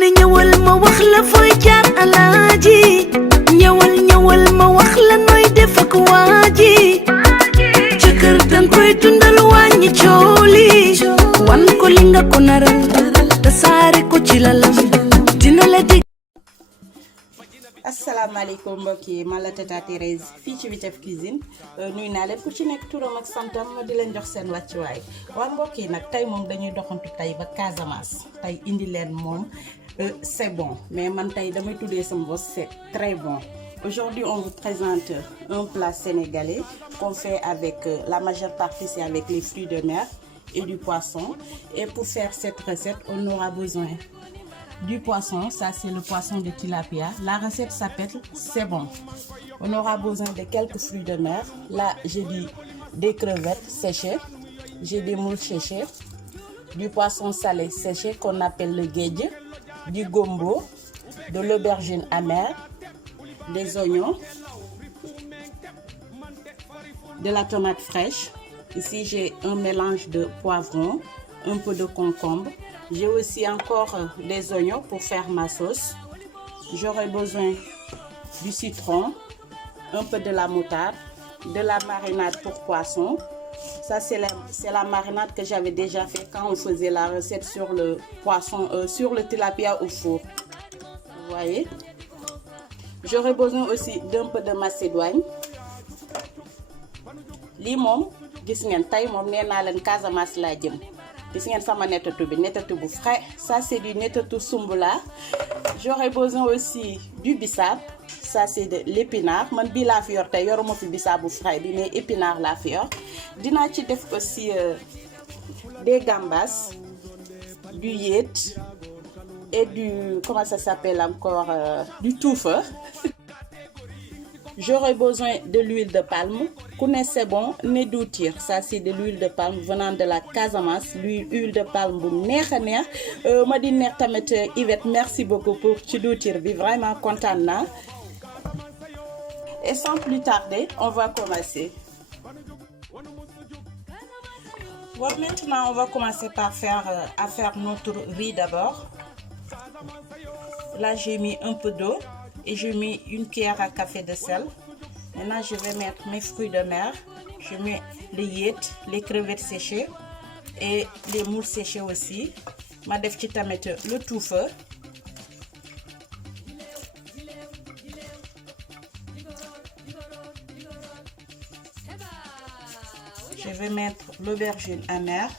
ne ñëwal ma wax la fooy jaar alaaji ñëwal ma wax la nooy def ak waaji ca kër dang koy dundal wàññi cooli wan ko li nga ko naral tasaare ko ci lalam dina la dig. asalaamaaleykum mbokk yi man la Tata Thérèse fii ci Vitef Cuisine nuyu naa leen ku ci nekk turam ak santam di leen jox seen wàccuwaay waa mbokk yi nag tey moom dañuy doxantu tey ba Casamance tey indi leen moom c'est bon mais man tey damay tuddee sama boss c'est très bon. Aujourd'hui on vous présente un plat sénégalais qu'on fait avec la majeure partie c'est avec les fruits de mer et du poisson, et pour faire cette recette on aura besoin du poisson, ça c'est le poisson de tilapia. La recette s'appelle c'est bon. On aura besoin de quelques fruits de mer. Là j'ai des crevettes séchées, j'ai des moules séchées, du poisson salé séché qu'on appelle le guédje, du gombo, de l'aubergine amère, des oignons, de la tomate fraîche. Ici j'ai un mélange de poivron, un peu de concombre. J'ai aussi encore des oignons pour faire ma sauce. J'aurai besoin du citron, un peu de la moutarde, de la marinade pour poisson. Ça c'est la marinade que j'avais déjà fait quand on faisait la recette sur le poisson, sur le tilapia au four. Vous voyez? J'aurai besoin aussi d'un peu de macédoine. Lii moom gis ngeen tey moom nee naa leen Casamance laa jëm. Gis ngeen sama nettatu bi nettatu bu frais, ça c'est du nettatu sumbula. J'aurai besoin aussi du bissap, ça c'est de l'épinard. Man bii laa fi yor tey yoruma fi bissap bu frais bi mais épinard laa fi yor. Dinaa ci def aussi des gambas, du yéet et du comment ça s'appelle encore du toufa. J'aurai besoin de l'huile de palme. Connaissez c'est bon, ne doutir. Ça c'est de l'huile de palme venant de la Casamance. L'huile de palme bu neex a neex. Ma di neex tamit Yvette, merci beaucoup pour ci doutir bi, vraiment kontaan naa. Et sans plus tarder, on va commencer. Bon, maintenant on va commencer par faire notre riz d'abord. Là j'ai mis un peu d'eau. Et je mets une cuillère à café de sel. Maintenant, je vais mettre mes fruits de mer. Je mets les yéet, les crevettes séchées et les moules séchées aussi. Ma def ci tamit le toufa. Je vais mettre l'aubergine amère.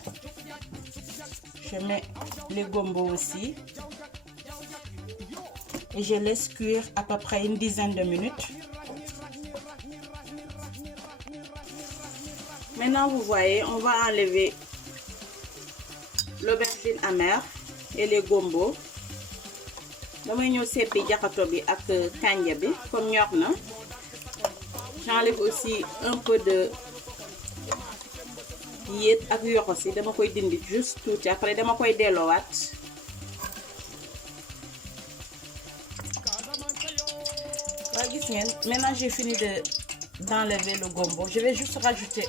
Je mets les gombo aussi. Et je laisse cuire à peu près une dizaine de minutes. Maintenant, vous voyez, on va enlever l'aubergine amère et les gombo. Damay ñëw seppi jaxato bi ak kanja bi comme ñor na. J'enlève aussi un peu de yéet ak yoxos yi, dama koy dindi juste tuuti, après dama koy delloowaat. Maintenant j'ai fini d'enlever le gombo. Je vais juste rajouter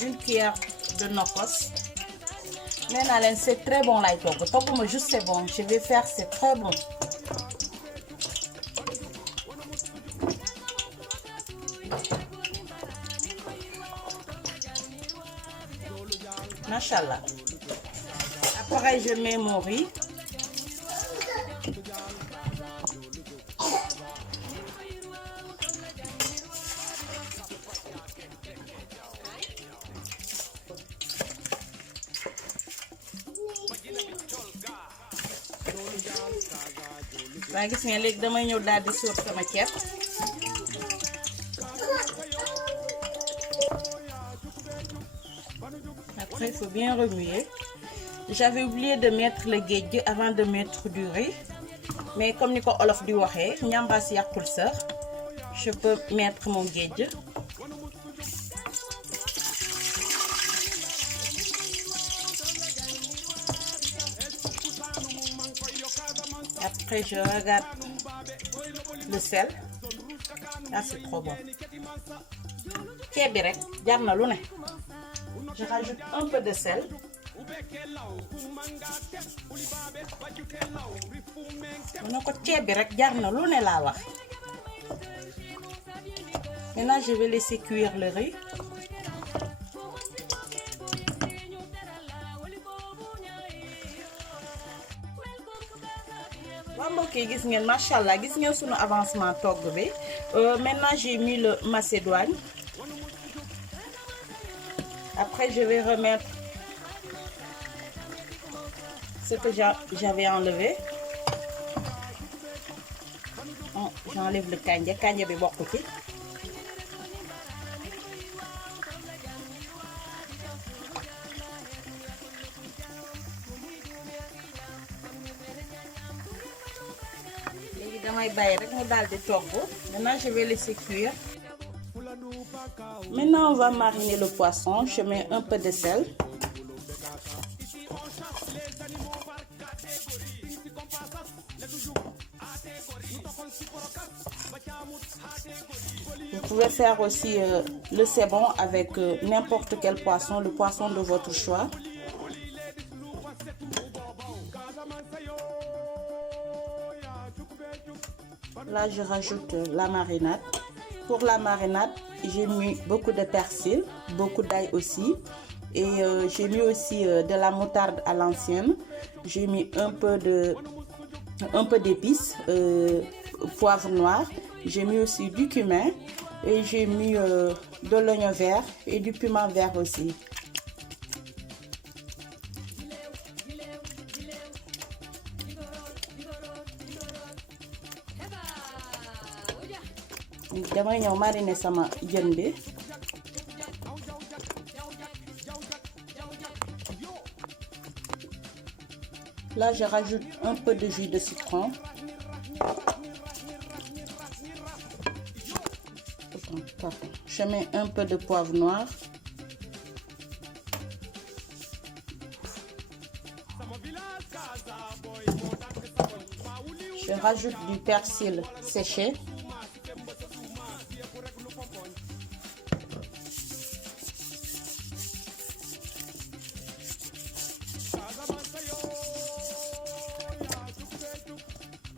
une cuillère de nokos. Maintenant c'est très bon là. Togg juste c'est bon. Je vais faire c'est très bon. Machallah. Après je mets mon riz. waa gis ngeen léegi damay ñëw daal di sóor sama ceeb. Après il faut bien remuer. J'avais oublié de mettre le guédje avant de mettre du riz, mais comme ni ko olof di waxee ñambaas yàqul sër, je peux mettre mon guédje. Après je regarde le sel. Là c'est trop bon. Ceeb bi rek jar na lu ne. Je rajoute un peu de sel. mu ne ko ceeb bi rek jar na lu ne laa wax. Maintenant je vais laisser cuire le riz. Waa mbokk yi gis ngeen machallah gis ngeen sunu avancement togg bi. Maintenant j'ai mis le macédoine. Après je vais remettre ce que j'avais enlevé. J'enlève le kanja bi bokk ci. Léegi damay bàyyi rek mu daal di togg. Maintenant je vais laisser cuire. Maintenant on va mariner le poisson. Je mets un peu de sel. Vous pouvez faire aussi le sebon avec n'importe quel poisson, le poisson de votre choix. Là, je rajoute la marinade. Pour la marinade, j'ai mis beaucoup de persil, beaucoup d'ail aussi. Et j'ai mis aussi de la moutarde à l'ancienne. J'ai mis un peu d'épices, poivre noir. J'ai mis aussi du cumin. Et j'ai mis de l'oignon vert et du piment vert aussi. Damay ñëw mariner sama jën bi. Là, je rajoute un peu de jus de citron. Je mets un peu de poivre noir. Je rajoute du persil séché.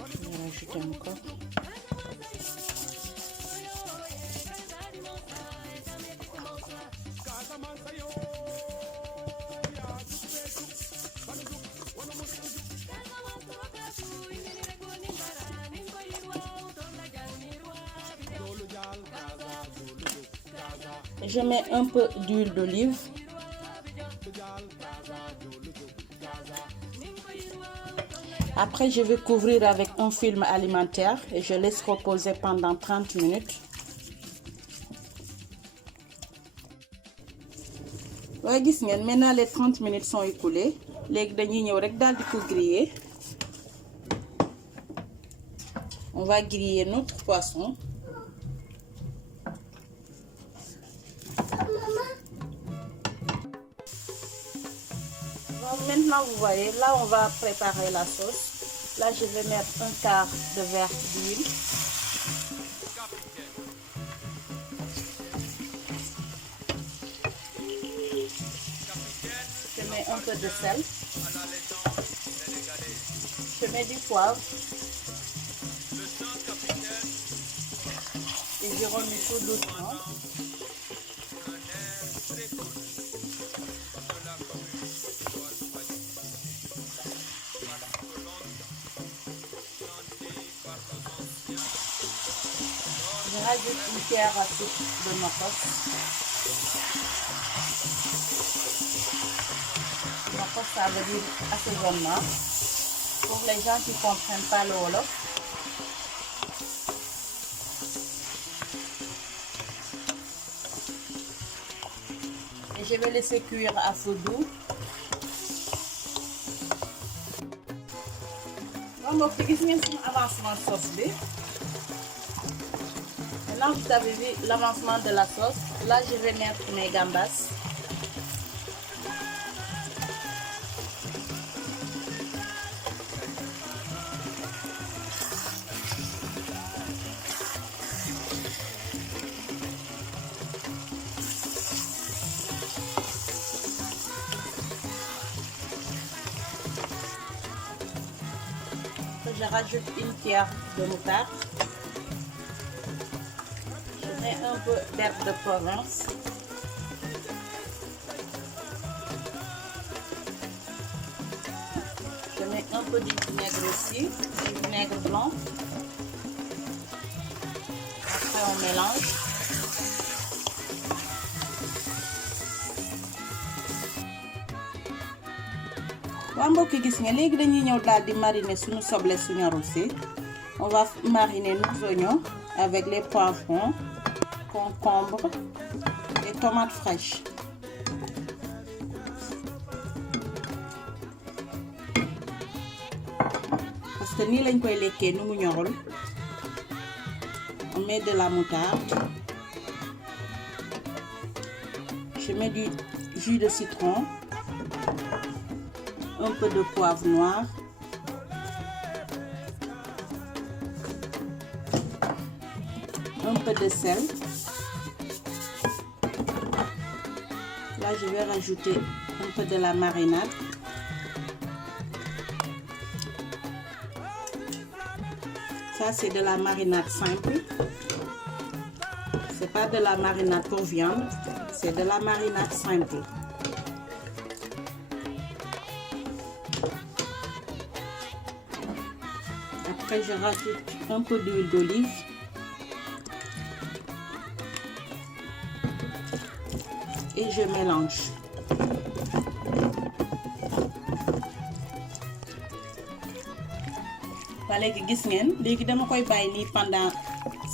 Je vais rajouter encore. Je mets un peu d'huile d'olive. Après, je vais couvrir avec un film alimentaire et je laisse reposer pendant 30 minutes. Ouais, gis ngeen, maintenant les 30 minutes sont écoulées. Léegi dañuy ñëw rek daal di ko griller. On va griller notre poisson. Maintenant, vous voyez, là on va préparer la sauce. Là, je vais mettre un quart de verre d'huile. Je mets un peu de sel. Je mets du poivre. Et je remets tout doucement. Je rajoute une cuillère à soupe de nokkos. Nokkos, ça veut dire assaisonnement. Pour les gens qui ne comprennent pas le wolof. Et je vais laisser cuire à feu doux. Donc, gis ngeen suñu avancement sauce bi. Maintenant, vous avez vu l'avancement de la sauce. Là, je vais mettre mes gambas. je rajoute une cuillère de moutarde. Je mets un peu d'herbe de Provence. Je mets un peu du vinaigre aussi, du vinaigre blanc. Après on mélange. waa mbokk gis nga léegi dañuy ñëw daal di mariner suñu soble su ñorul si. On va mariner nos oignons avec les poivrons, concombres et tomates fraîches. Parce que nii lañ koy lekkee nu mu ñorul. On met de la moutarde. Je mets du jus de citron. Un peu de poivre noir. Un peu de sel. Là, je vais rajouter un peu de la marinade. Ça, c'est de la marinade simple. C'est pas de la marinade pour viande, c'est de la marinade simple. Après, je rajoute un peu d'huile d'olive. Et je mélange. Waa léegi gis ngeen léegi dama koy bàyyi nii pendant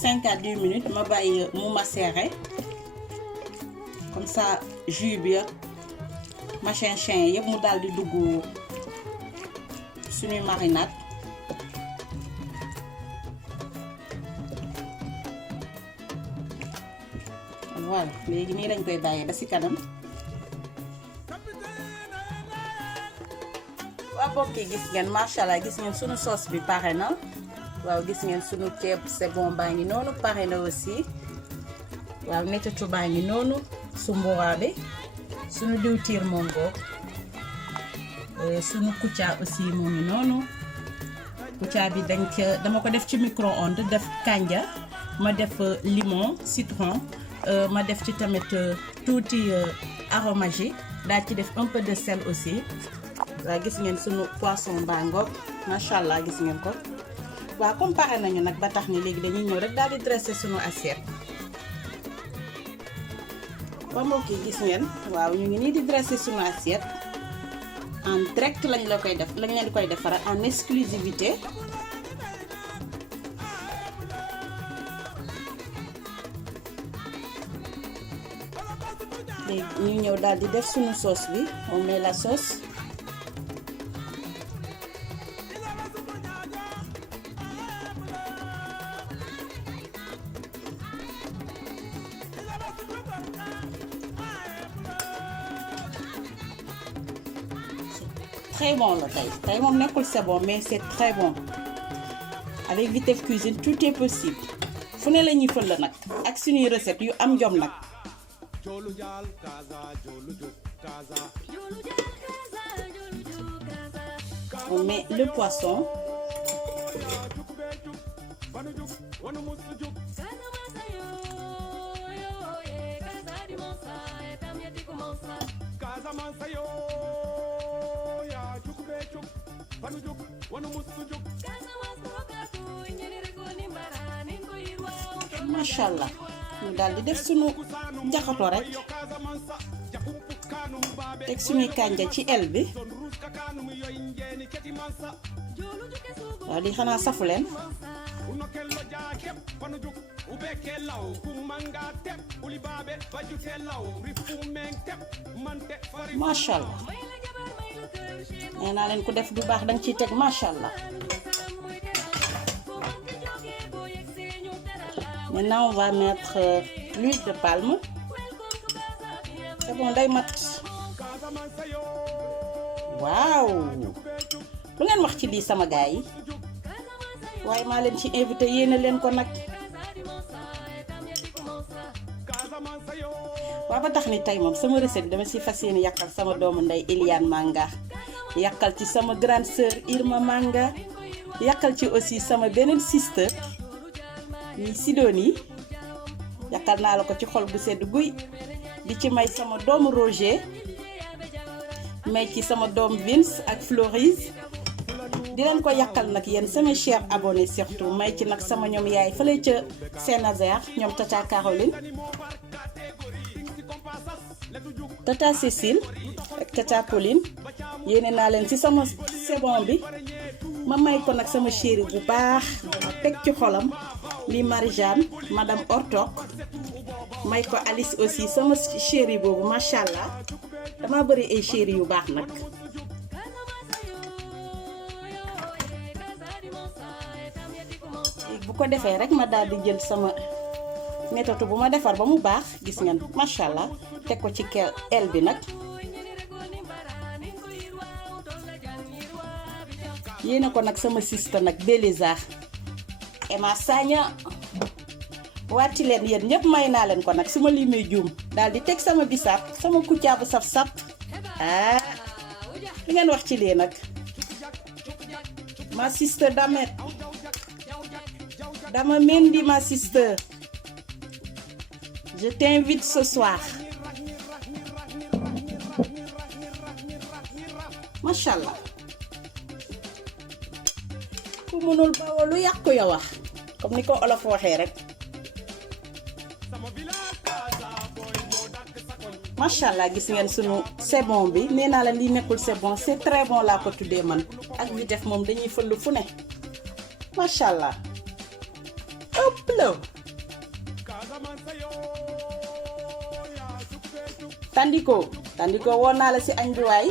5 à 10 minutes ma bàyyi mu macérer comme ça jus bi ak machin chien yëpp mu daal di dugg suñuy marinade. Voilà léegi nii lañ koy bàyyee ba ci kanam. waa mbokk yi gis ngeen macha allah gis ngeen sunu sauce bi pare na waaw gis ngeen sunu ceeb c'est bon baa ngi noonu pare na aussi waaw nettatu baa ngi noonu sumbura bi sunu diwtiir moom ngoog sunu kucca aussi moo ngi noonu kucca bi dama ko def ci micro-ondes def kanja ma def limon citron ma def ci tamit tuuti aromage daal ci def un peu de sel aussi. waaw gis ngeen sunu poisson baa ngoog macha allah gis ngeen ko waaw comme pare nañu nag ba tax ni léegi dañuy ñëw rek daal di dresser sunu assiette. ba mbokk yi gis ngeen waaw ñu ngi nii di dresser sunu assiette en direct lañ leen di koy defaral en exclusivité. léegi ñu ñëw daal di def sunu sauce bi on met la sauce. Très bon la tey moom nekkul c'est bon mais c'est très bon avec Vitef Cuisine tout est possible fu ne la ñuy fël la nag ak suñuy recette yu am jom nag. On met le poisson. Macha allah ñu daal di def sunu jaxato rek teg suñuy kànja ci el bi waaw di xanaa safu leen. macha allah nee naa leen ku def du baax danga ciy teg macha allah. Maintenant on va mettre l'huile de palme. C'est bon day mat. waaw lu ngeen wax ci lii sama gaay yi waaye maa leen ci invité yéene leen ko nag. waaw ba tax ni tey moom sama recette bi dama ci fas yéene yàqal sama doomu ndey Eliane Manga yàqal ci sama grande sœur Irma Manga yàqal ci aussi sama beneen sister ñi Sidonie yàqal naa la ko ci xol bu sedd guy di ci may sama doomu Roger may ci sama doom Vince ak Florise di leen ko yàqal nag yéen sama chers abonnés surtout may ci nag sama ñoom yaay fële ca Saint-Nazaire ñoom tata Caroline tata Cécile ak tata Pauline yéene naa leen ci sama sebon bi ma may ko nag sama chéri bu baax ma teg ci xolam li Marie-Jeanne madame Ortok may ko Alice aussi sama chéri boobu macha allah dama bëri ay chéri yu baax nag. bu ko defee rek ma daal di jël sama méthode bu ma defar ba mu baax gis ngeen macha allah teg ko ci el bi nag. yéena ko nag sama sista nag Belisa Emma Sagna waati leen yéen ñëpp may naa leen ko nag su ma limee juum daal di teg sama bisaab sama kuccaa bu saf-saf li ngeen wax ci lii nag ma sister Dama Mendy ma sister je t'invite ce soir macha allah ku mënul bawoo lu yàqu ya wax comme ni ko olof waxee rek macha allah gis ngeen sunu c'est bon bi nee naa la lii nekkul c'est bon c'est très bon laa ko tuddee man ak ñi def moom dañuy fël fu ne macha allah ëpp la tandiko woon naa la si añ bi waay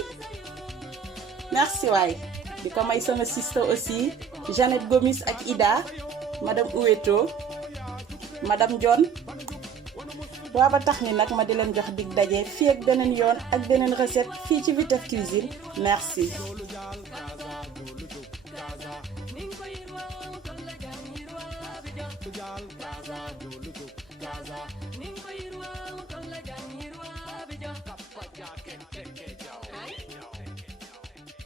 merci waay di ko may sama sister aussi Jeannette Gomis ak Ida madame Oueto madame John waa ba tax ni nag ma di leen jox dig daje fii ak beneen yoon ak beneen recette fii ci Vitef Cuisine merci. Ninko yirwa utolla jan yirwa bija kappa jakente